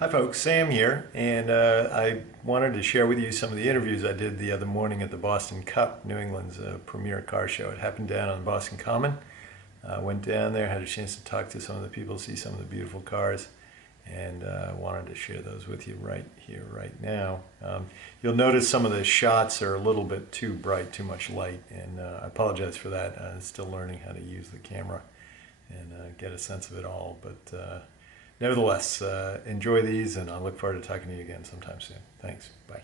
Hi folks, Sam here, and I wanted to share with you some of the interviews I did the other morning at the Boston Cup, New England's premier car show. It happened down on Boston Common. Went down there, had a chance to talk to some of the people, see some of the beautiful cars, and wanted to share those with you right here, right now. You'll notice some of the shots are a little bit too bright, too much light, and I apologize for that. I'm still learning how to use the camera and get a sense of it all, but nevertheless, enjoy these, and I look forward to talking to you again sometime soon. Thanks. Bye.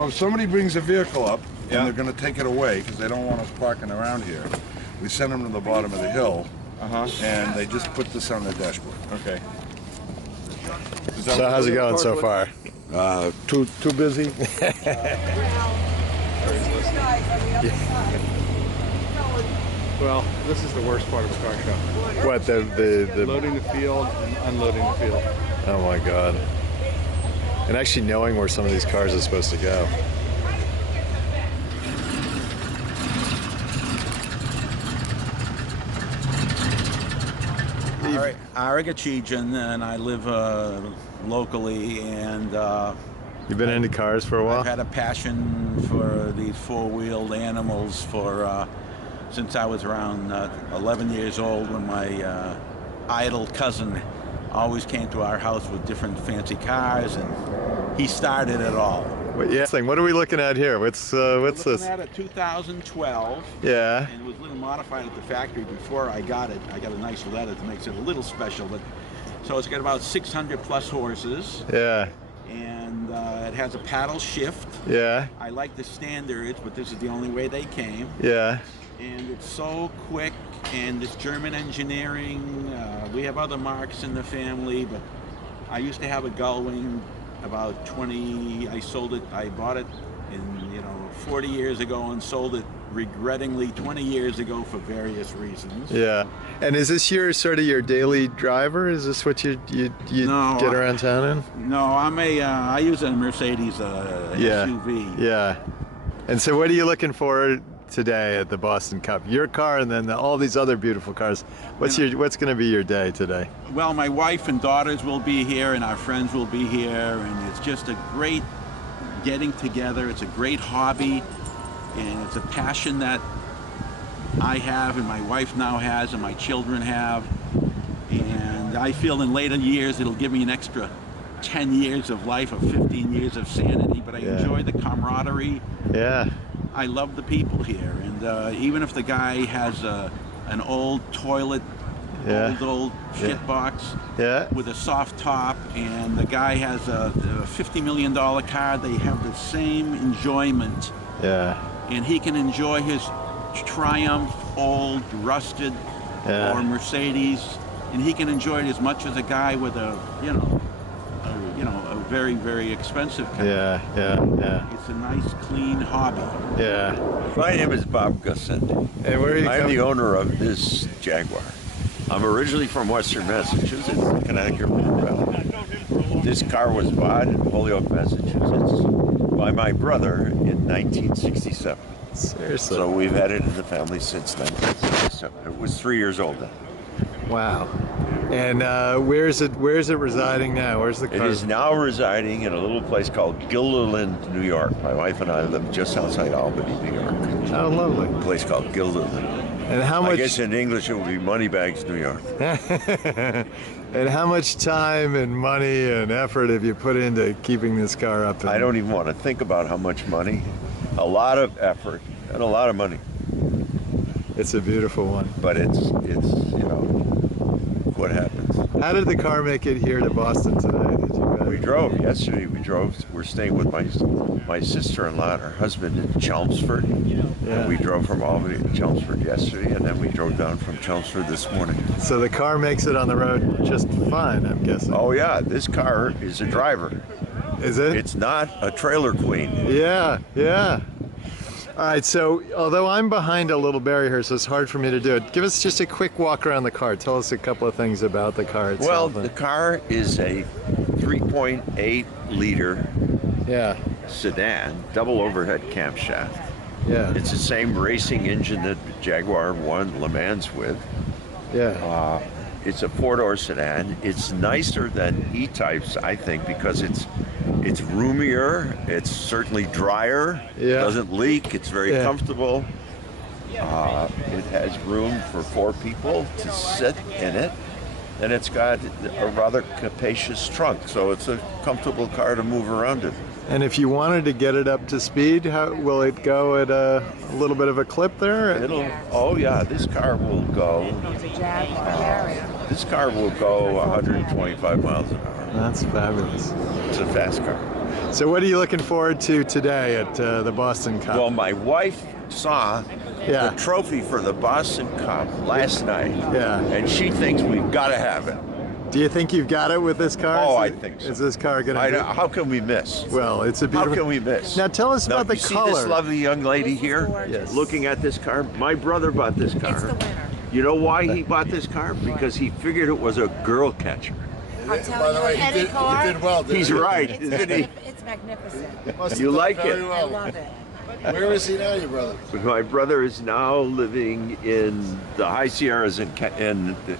If somebody brings a vehicle up and they're going to take it away because they don't want us parking around here, we send them to the bottom of the hill, and they just put this on their dashboard. Okay. So how's it going so far? Too busy. Well, this is the worst part of a car show. What, the Loading the field and unloading the field. Oh my God. And actually knowing where some of these cars are supposed to go. Ariga Chijan, and I live locally, and You've been into cars for a while? I've had a passion for these four-wheeled animals for since I was around 11 years old, when my idol cousin always came to our house with different fancy cars, and he started it all. What are we looking at here? What's this? Looking at a 2012. Yeah. And it was a little modified at the factory before I got it. I got a nice letter that makes it a little special, but so it's got about 600 plus horses. Yeah. And it has a paddle shift. Yeah. I like the standards, but this is the only way they came. Yeah. And it's so quick, and it's German engineering. We have other marks in the family, but I used to have a Gullwing about 20. I bought it in 40 years ago and sold it regrettingly 20 years ago for various reasons. Yeah. And is this your sort of your daily driver? Is this what you No, get around town in? No, I use a Mercedes SUV. Yeah. And so what are you looking for today at the Boston Cup? Your car, and then all these other beautiful cars. What's going to be your day today? Well, my wife and daughters will be here, and our friends will be here, and it's just a great getting together. It's a great hobby, and it's a passion that I have, and my wife now has, and my children have. And I feel in later years it'll give me an extra 10 years of life, or 15 years of sanity, but I enjoy the camaraderie. Yeah. I love the people here, and even if the guy has an old toilet, old shit box with a soft top, and the guy has a $50 million car, they have the same enjoyment. Yeah. And he can enjoy his Triumph, old, rusted, or Mercedes, and he can enjoy it as much as a guy with a very, very expensive car. Yeah. It's a nice, clean hobby. Yeah. My name is Bob Gusson. And where are you I'm the owner of this Jaguar. I'm originally from Western Massachusetts, Connecticut River Valley. This car was bought in Holyoke, Massachusetts by my brother in 1967. Seriously? So we've had it in the family since 1967. It was 3 years old then. Wow. And where is it residing now? Where's the car? It is now residing in a little place called Guilderland, New York. My wife and I live just outside Albany, New York. Oh, lovely. A place called Guilderland. And how much? I guess in English it would be Moneybags, New York. And how much time and money and effort have you put into keeping this car up? I don't even want to think about how much money. A lot of effort and a lot of money. It's a beautiful one. But it's what happens. How did the car make it here to Boston today? We drove yesterday. We're staying with my sister-in-law and her husband in Chelmsford. And we drove from Albany to Chelmsford yesterday, and then we drove down from Chelmsford this morning. So the car makes it on the road just fine, I'm guessing. Oh yeah, this car is a driver. Is it? It's not a trailer queen. Yeah. All right, so although I'm behind a little barrier here, so it's hard for me to do it, give us just a quick walk around the car. Tell us a couple of things about the car itself. Well, the car is a 3.8 liter sedan, double overhead camshaft. Yeah. It's the same racing engine that Jaguar won Le Mans with. Yeah. It's a four-door sedan. It's nicer than E-Types, I think, because it's roomier. It's certainly drier. Yeah. Doesn't leak. It's very Yeah. comfortable. It has room for 4 people to sit in it, and it's got a rather capacious trunk, so it's a comfortable car to move around in. And if you wanted to get it up to speed, how will it go at a little bit of a clip there? Oh yeah, this car will go. This car will go 125 miles an hour. That's fabulous. It's a fast car. So what are you looking forward to today at the Boston Cup? Well, my wife saw Yeah. the trophy for the Boston Cup last night, Yeah. and she thinks we've got to have it. Do you think you've got it with this car? Oh, Is I it- think so. Is this car going to? How can we miss? Well, it's a How beautiful. can we miss? Now tell us about the you see color. this lovely young lady here Yes. looking at this car? My brother bought this car. It's the winner. You know why he bought this car? Because he figured it was a girl catcher. I'll tell By the you, way, any he car, did well, didn't He's he? right, it's, isn't he? it's magnificent. Must have You done like very it? I well. love it. Where is he now, your brother? My brother is now living in the High Sierras in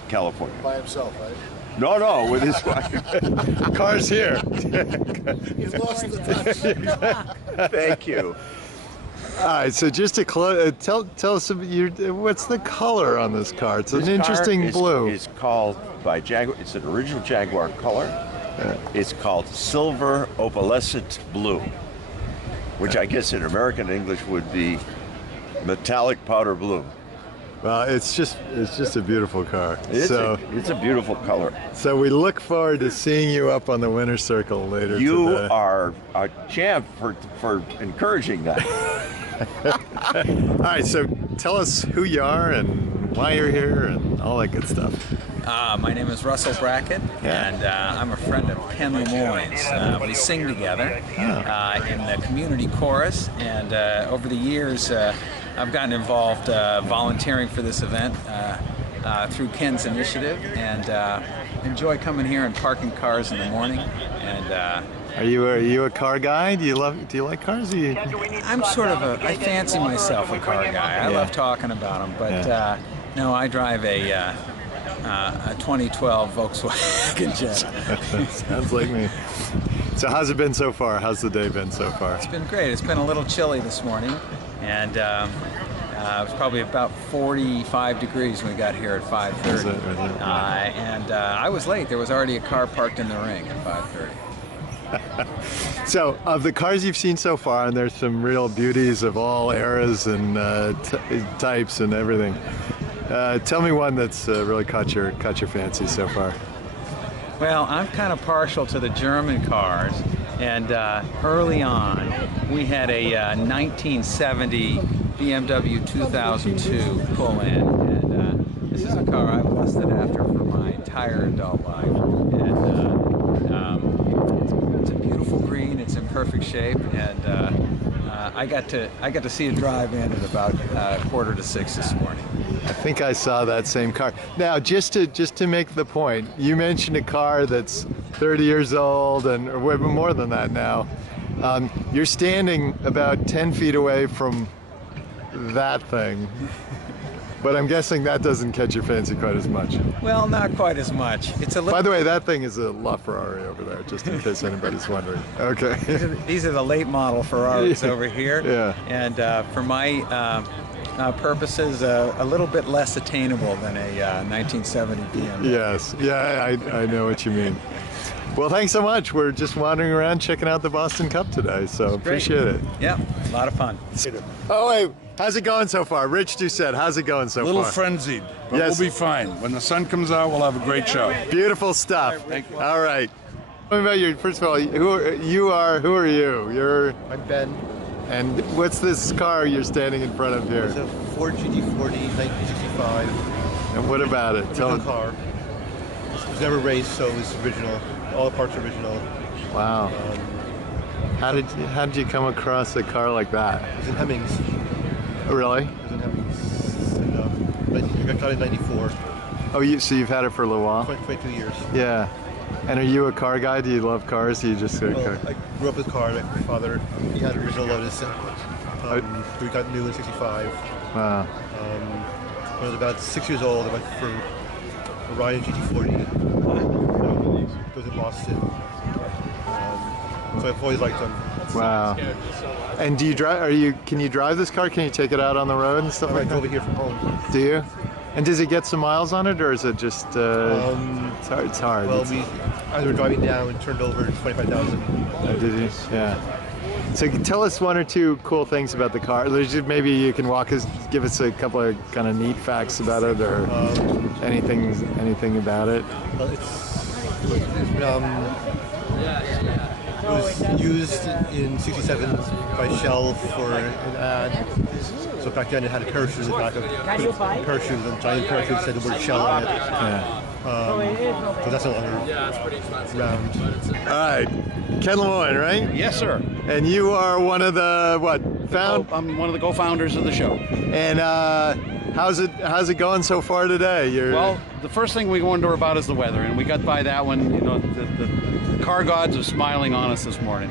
California. By himself, right? No, with his wife. Car's here. He's lost the touch. Good luck. Thank you. All right. So just to close, tell us what's the color on this car? It's an This interesting car blue. is called by Jaguar. It's an original Jaguar color. It's called silver opalescent blue, which I guess in American English would be metallic powder blue. Well, it's just a beautiful car. It's So a beautiful color. we look forward to seeing you up on the winner's circle later You today. are a champ for encouraging that. All right. So tell us who you are and why you're here and all that good stuff. My name is Russell Brackett, and I'm a friend of Ken Lemoyne's. We sing together in the community chorus, and over the years I've gotten involved volunteering for this event through Ken's initiative, and enjoy coming here and parking cars in the morning. And Are you a car guy? Do you like cars? I'm sort of I fancy myself a car guy. I love talking about them, but no, I drive a 2012 Volkswagen Jetta. Sounds like me. So how's it been so far? How's the day been so far? It's been great. It's been a little chilly this morning, and it was probably about 45 degrees when we got here at 5:30. Was it? And I was late. There was already a car parked in the ring at 5:30. So, of the cars you've seen so far, and there's some real beauties of all eras and types and everything. Tell me one that's really caught your fancy so far. Well, I'm kind of partial to the German cars, and early on, we had a 1970 BMW 2002 pull-in, and this is a car I've lusted after for my entire adult life. And it's a beautiful green. It's in perfect shape, and I got to see it drive in at about 5:45 this morning. I think I saw that same car. Now, just to make the point, you mentioned a car that's 30 years old, and or more than that now. You're standing about 10 feet away from that thing, but I'm guessing that doesn't catch your fancy quite as much. Well, not quite as much. It's a little. By the way, that thing is a LaFerrari over there, just in case anybody's wondering. Okay. These are the late model Ferraris over here. Yeah. And for my purposes, a little bit less attainable than a 1970 BMW. Yes. Yeah, I know what you mean. Well, thanks so much. We're just wandering around checking out the Boston Cup today, so appreciate it. Yeah, a lot of fun. Oh, wait. How's it going so far? Rich Doucette, how's it going so A little far? frenzied, but Yes. we'll be fine. When the sun comes out, we'll have a great show. Beautiful stuff. Thank you. All right. Tell me about your, first of all, who are you? You're, I'm Ben. and what's this car you're standing in front of here? It's a Ford GT40, 1965. And what about it? Original car. It was never raced, so it was original. All the parts are original. Wow. How did you come across a car like that? It was in Hemmings. Really? It was in Hemmings. And, I got it in 94. Oh, so you've had it for a little while? 22 years. Yeah. And are you a car guy? Do you love cars? Do you just Well, I grew up with cars. My father, he had an original Lotus. We got new in '65. Wow. When I was about 6 years old, I went for a ride in GT40. Goes to Boston. So I've always liked them. Wow. And do you drive? Can you drive this car? Can you take it out on the road and stuff I like drove that? it here from home. Do you? And does it get some miles on it, or is it just? It's hard. It's hard. Well, It's- as we were driving down, we turned over 25,000. Oh, did you? Yeah. So tell us one or two cool things about the car. Maybe you can give us a couple of kind of neat facts about it, or anything about it. Well, it was used in '67 by Shell for an ad. So back then it had a parachute in the back of parachute, and giant parachute said the word Shell on it. Yeah. So that's no longer around. All right. Ken Lemoyne, right? Yes, sir. And you are one of the I'm one of the co-founders of the show. And how's it going so far today? Well, the first thing we wonder about is the weather, and we got by that one. You know, the car gods are smiling on us this morning.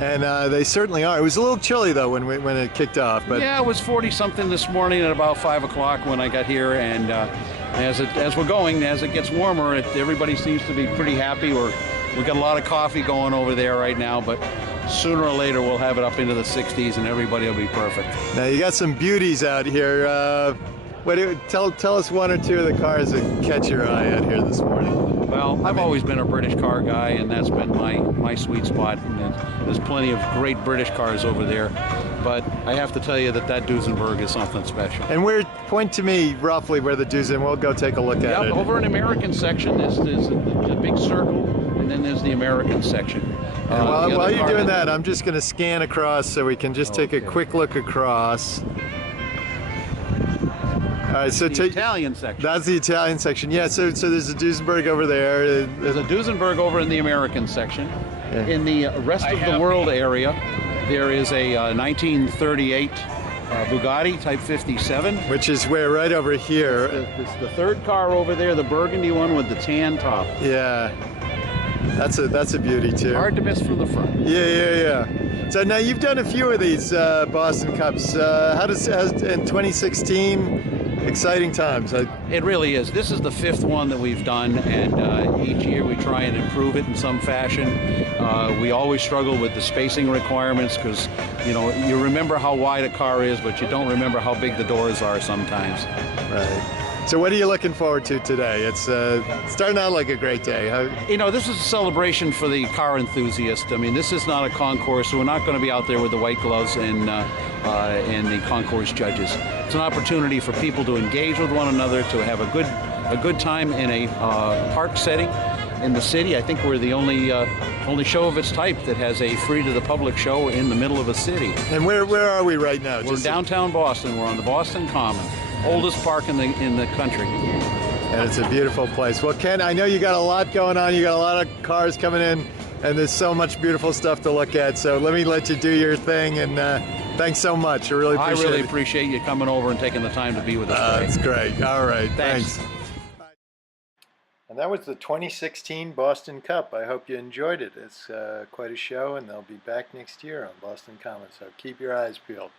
And they certainly are. It was a little chilly though when it kicked off, but Yeah, it was 40-something this morning at about 5 o'clock when I got here, and as we're going, as it gets warmer, everybody seems to be pretty happy. We got a lot of coffee going over there right now, but sooner or later we'll have it up into the 60s and everybody will be perfect. now you got some beauties out here. Tell us one or two of the cars that catch your eye out here this morning. Well, I've always been a British car guy, and that's been my sweet spot. And there's plenty of great British cars over there, but I have to tell you that Duesenberg is something special. And point to me roughly where the Dues, and we'll go take a look at Yep, it. over in the American section, there's the big circle, and then there's the American section. And while the other you're car doing that, I'm just going to scan across so we can just take a quick look across. All right, so the Italian section. That's the Italian section. Yeah, so there's a Duesenberg over there. There's a Duesenberg over in the American section. Yeah. In the rest of the world area, there is a 1938 Bugatti Type 57. Which is where right over here. It's the third car over there, the burgundy one with the tan top. Yeah, that's a beauty too. Hard to miss from the front. Yeah. So now you've done a few of these Boston Cups. How's in 2016? Exciting times. It really is. This is the fifth one that we've done, and each year we try and improve it in some fashion. We always struggle with the spacing requirements because, you remember how wide a car is, but you don't remember how big the doors are sometimes. Right. So what are you looking forward to today? It's starting out like a great day. This is a celebration for the car enthusiast. I mean, this is not a concourse, so we're not going to be out there with the white gloves and the concourse judges. It's an opportunity for people to engage with one another, to have a good time in a park setting in the city. I think we're the only show of its type that has a free to the public show in the middle of a city. And where are we right now? We're downtown Boston. We're on the Boston Common, oldest park in the country. And it's a beautiful place. Well, Ken, I know you got a lot going on. You got a lot of cars coming in, and there's so much beautiful stuff to look at. So let me let you do your thing, and thanks so much. I really appreciate you coming over and taking the time to be with us today. That's great. All right. Thanks. And that was the 2016 Boston Cup. I hope you enjoyed it. It's quite a show, and they'll be back next year on Boston Common. So keep your eyes peeled.